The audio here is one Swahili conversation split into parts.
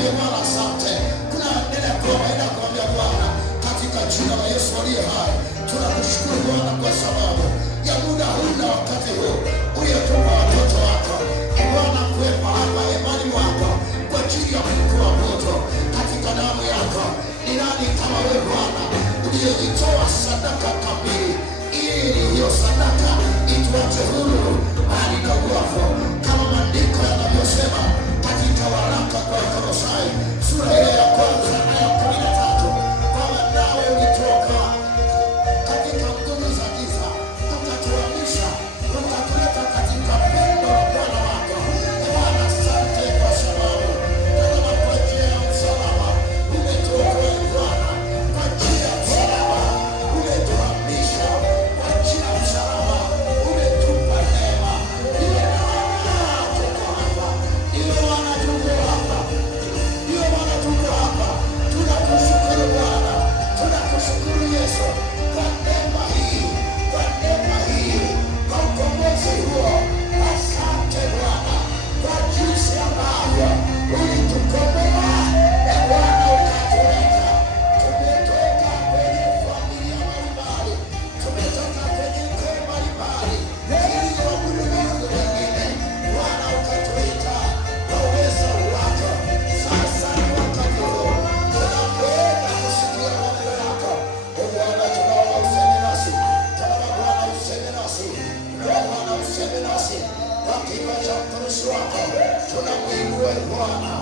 Mwambie Bwana asante. Kuna neno kuomba kuambia Bwana katika jina la Yesu aliye hai. Tunakushukuru Bwana kwa sababu ya muda huu na wakati huu uliotupa watoto wako. Bwana kuwepo hapa imani wako kwa ajili ya kuokoa moto katika damu yako. Ni nani kama wewe Bwana uliyejitoa sadaka kamili ili hiyo sadaka ituache huru hadi na uovu, kama maandiko yanavyosema katika waraka kwa Kolosai sura ile ya kwanza aya 13, kwamba nawe ulitoka katika nguvu za giza ukatuhamisha ukatuleta katika pendo la Bwana wako. Bwana asante kwa sababu kama kwa njia ya msalaba umetuokoa Bwana, kwa njia ya msalaba umetuhamisha, kwa njia ya msalaba umetupa neema. Ndiyo maana tuko hapa, ndiyo maana tuko hapa, ndiyo maana tuko hapa. Tunakushukuru Bwana, tunakushukuru Yesu kwa neema hii, kwa neema hii, kwa ukombozi huo. Asante Bwana kwa jinsi ambavyo ulitukomboa Bwana, ukatuleta. Tumetoka kwenye familia mbalimbali, tumetoka kwenye koo mbalimbali zilizoabudu miungu mingine. Bwana ukatuita kwa uwezo wako. Sasa ni wakati huu tunapoenda kusikia maneno yako. Bwana tunaomba useme nasi, tunaomba Bwana useme nasi, tunaomba Bwana useme nasi kwa kinywa cha mtumishi wako. Tunamuinua Bwana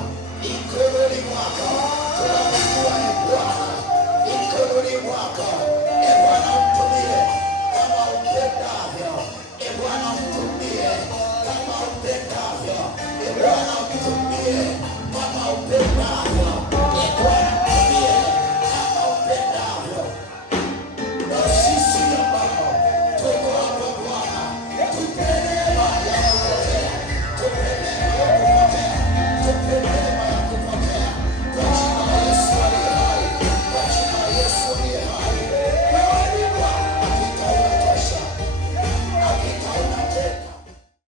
mikononi mwako, tunamuinua Bwana mikononi mwako.